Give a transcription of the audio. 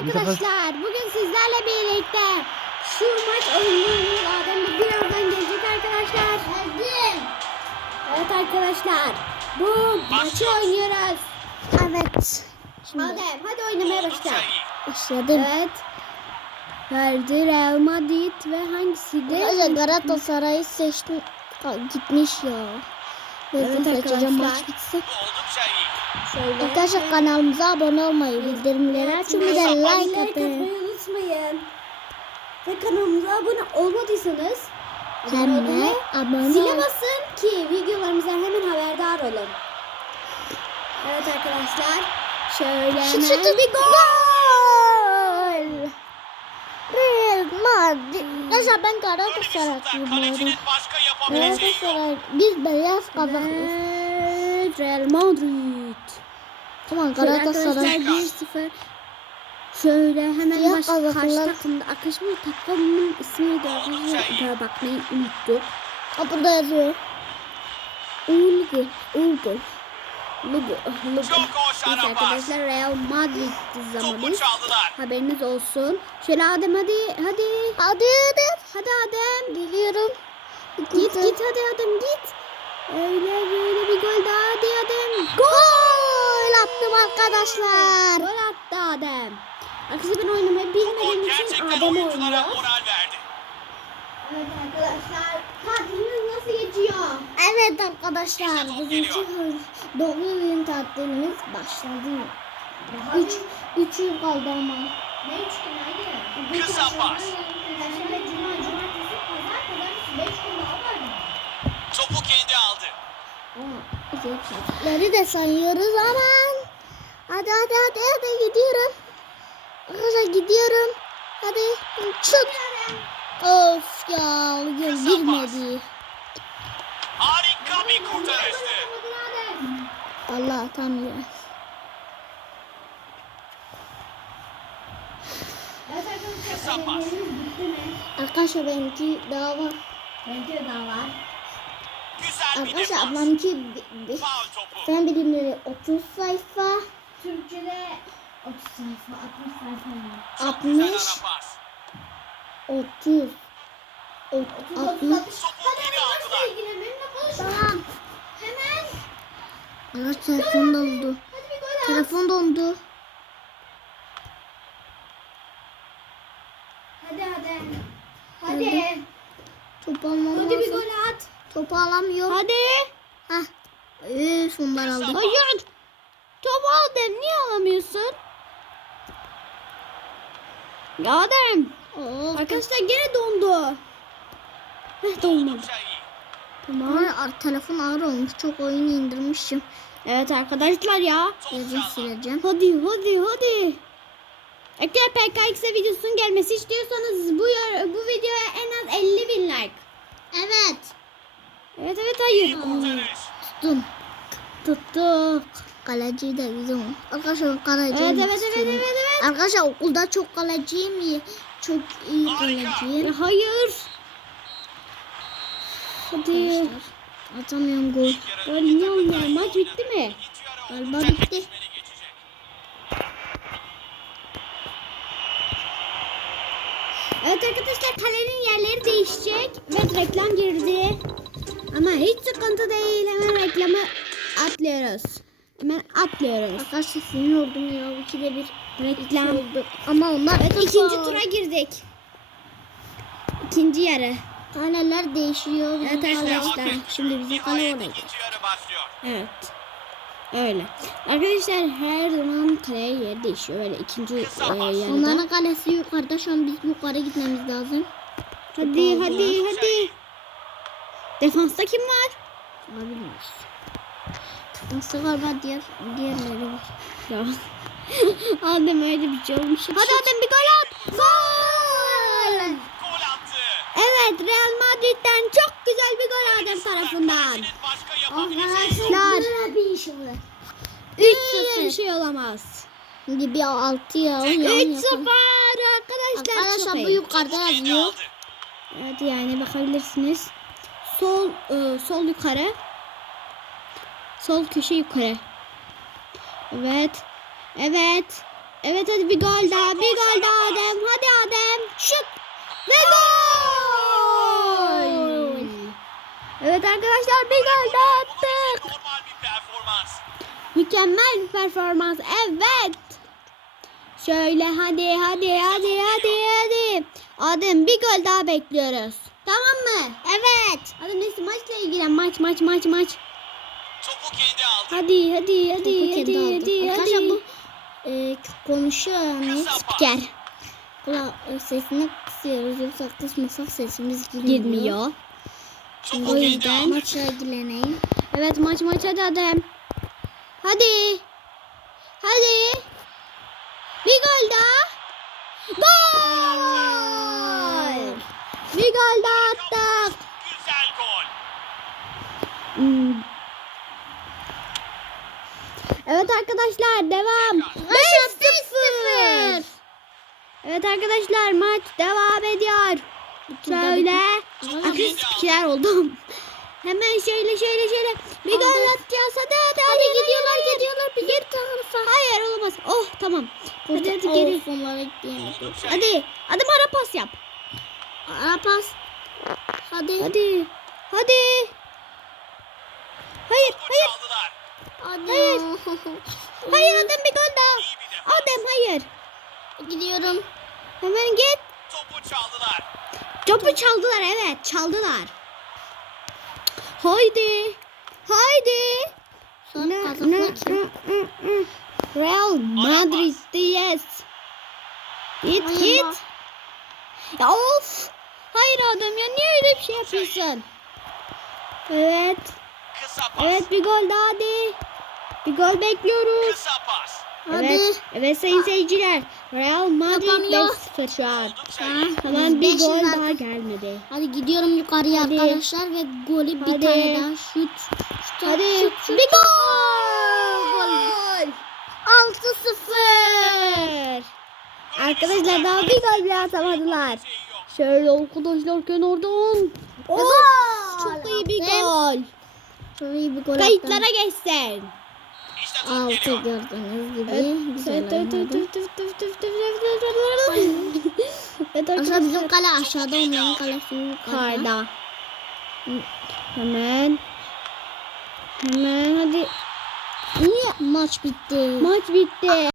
arkadaşlar. Bugün sizlerle birlikte şu maç oynuyoruz. Adem de birazdan gelecek arkadaşlar. Geldim. Evet arkadaşlar. Bu maçı oynuyoruz. Evet. Şimdi Adem hadi oynamaya başla. başladım. Evet. Verdi Real Madrid ve hangisiydi? Arkadaşlar Galatasaray'ı seçtim. Aa, Gitmiş ya. Evet Evet seçeceğim arkadaşlar. maç bitsin. Oldukça iyi. Şöyle. Arkadaşlar kanalımıza abone olmayı, bildirimleri bir de like atın. atmayı unutmayın. Ve kanalımıza abone olmadıysanız abone Hem olun de ve abone Zile ol. basın ki videolarımızdan hemen haberdar olun. Evet arkadaşlar. Şöyle Şut hemen şutu bir gol. Gol! Real Madrid. Arkadaşlar ben Galatasaraylıyım. bu arada. Kalecinin başka yapabileceği yok. Galatasaray. Biz beyaz kazaklıyız. Evet, Real Madrid. Arkadaşlar Galatasaray. 1-0. Şöyle hemen Siyah baş, karşı takımda arkadaşlar takımın ismini de arkadaşlar bakmayı unuttuk. Aa, burada yazıyor. Ulgu. Ulgu. Lugo, Lugo. Pas. arkadaşlar Real Madrid zamanı. Haberiniz olsun. Şöyle Adem hadi hadi. Hadi hadi. Hadi Adem. Geliyorum. Git git hadi Adem git. Öyle böyle bir gol daha hadi Adem. Gol arkadaşlar. Gol attı Adem. Arkadaşlar ben oynamayı bilmediğim için gerçekten Adem oyunculara oynuyor. moral verdi. Evet arkadaşlar tatiliniz nasıl geçiyor? Evet arkadaşlar. İşte top Bizim doğru oyun tatilimiz başladı. Üç, üç yıl kaldı ama. Ne üç gün? Kısa pas. Perşembe, cuma, cumartesi, pazar, pazartesi beş gün daha var mı? Topu kendi aldı. Leri de sayıyoruz aman. Hadi hadi hadi hadi gidiyorum. Arkadaşlar gidiyorum. Hadi çık. Of ya girmedi. Harika bir kurtarıştı. Allah tam ya. Arkadaşlar benimki daha var. Bence daha var. Güzel bir Arkadaşlar topu. fen bilimleri 30 sayfa. Türkçe'de 30 sayfa, 60 sayfa var. Çok güzel 60. ara pas. 30. o- 30, 60. 30, 60. Topu geri aldılar. ilgilen, benimle konuşma. Tamam. Hemen. Arkadaşlar telefon dondu. Hadi bir gol at. Telefon dondu. Hadi hadi. Hadi. Topu almam Hadi bir gol at. Topu alamıyorum. Hadi. Hah. Üf onlar aldı. Hayır. Topu al de niye alamıyorsun? Ya Adem. Of. Arkadaşlar gene dondu. Heh donmadı. Tamam. Ama telefon ağır olmuş. Çok oyun indirmişim. Evet arkadaşlar ya. Top Yazı çaldı. sileceğim. Hadi hadi hadi. Eğer PKX videosunun gelmesi istiyorsanız bu bu videoya en az 50 bin like. Evet. Evet evet hayır. Tuttum. Tuttuk. Kaleci de güzel olmuş. Arkadaşlar kaleci Evet evet evet evet evet. Arkadaşlar okulda çok kaleciyim. iyi. Çok iyi kaleciyim. Hayır. Hadi. Arkadaşlar. Atamıyorum gol. Takım oluyor? da Maç bitti mi? Galiba bitti. Evet arkadaşlar kalenin yerleri değişecek ve reklam girdi. Ama hiç sıkıntı değil. Hemen reklamı atlıyoruz. Hemen atlıyoruz. Arkadaşlar sinir oldum ya. İkide bir Reklam. oldu. Ama onlar Evet ikinci tura girdik. İkinci yarı. Kaleler değişiyor. Bizim Evet arkadaşlar. Şimdi bizim başlıyor. Evet. Öyle. Arkadaşlar her zaman kaleye yer değişiyor. Böyle ikinci e, yarıda. Onların kalesi yukarıda. Şu an biz yukarı gitmemiz lazım. Hadi hadi hadi. Defansta kim var? Bilmiyoruz. Nasıl galiba diğer, diğerleri var. Ya. Adem öyle bir şey olmuş. Hadi Adem bir gol at. Gol. Gol attı. Evet Real Madrid'den çok güzel bir gol Adem tarafından. Arkadaşlar. bir iş var. 3-0. Bir şey olamaz. Şimdi bir altı ya. 3-0 arkadaşlar. Arkadaşlar çok bu yukarıda yazıyor. Evet yani bakabilirsiniz. Sol e, sol yukarı. Sol köşe yukarı. Evet. Evet. Evet hadi bir gol daha. Bir gol daha Adem. Hadi Adem. Şut. Ve gol. Evet arkadaşlar bir gol daha attık. Mükemmel bir performans. Evet. Şöyle hadi hadi hadi hadi hadi. Adem bir gol daha bekliyoruz. Tamam mı? Evet. Adem neyse maçla ilgilen. Maç maç maç maç. Topu kendi aldı. Hadi hadi hadi Topu hadi kendi aldı. hadi Arkadaşlar hadi. bu e, konuşuyor yani. Kısa. Spiker Kula, e, sesini kısıyoruz yoksa kısmasak sesimiz girmiyor. girmiyor. Topu O yüzden-. Maçla ilgileneyim. Evet maç maç hadi Adem. Hadi. Hadi. Bir gol daha. Gol. Bir gol daha attık. Güzel gol. Hmm. Evet arkadaşlar devam. 5-0. Evet arkadaşlar maç devam ediyor. Şöyle. Spiker oldum. Hemen şöyle şöyle şöyle. Bir gol atacağız. Hadi hadi Hadi hadi. gidiyorlar hadi. gidiyorlar bir geri tarafa. Hayır olmaz. Oh tamam. Hadi hadi geri. Of, Hadi. Hadi ara pas yap. Ara pas. Hadi. Hadi. Hadi. Hayır hayır. Hayır. Hayır Adem bir gol daha. Adem hayır. Gidiyorum. Hemen git. Topu çaldılar. Topu çaldılar evet çaldılar. Haydi. Haydi. Ne- ne. Real Madrid yes. Git Hayır, git. Ya of. Hayır Adem ya niye öyle bir şey yapıyorsun? Evet. Evet bir gol daha hadi. Bir gol bekliyoruz. Hadi. Evet. Evet sayın seyirciler. Real Madrid Yapamıyor. 5-0 şu an. Hemen bir gol artık. daha gelmedi. Hadi gidiyorum yukarıya Hadi. arkadaşlar ve golü bir Hadi. tane daha şut. şut Hadi. Şut, şut, bir şut. gol. 6-0. Arkadaşlar daha bir gol bile atamadılar. Şöyle arkadaşlar kenardan. Gol. Çok iyi bir gol. Çok iyi bir gol Kayıtlara attım. geçsin. Altı gördüğünüz gibi. Evet. Güzel Evet, evet, oynadı. evet, evet, evet, evet, evet, evet, evet, Aslında arkadaşlar. bizim kale aşağıda onların kalesi yukarıda. Hemen. Hemen hadi. Maç bitti. Maç bitti.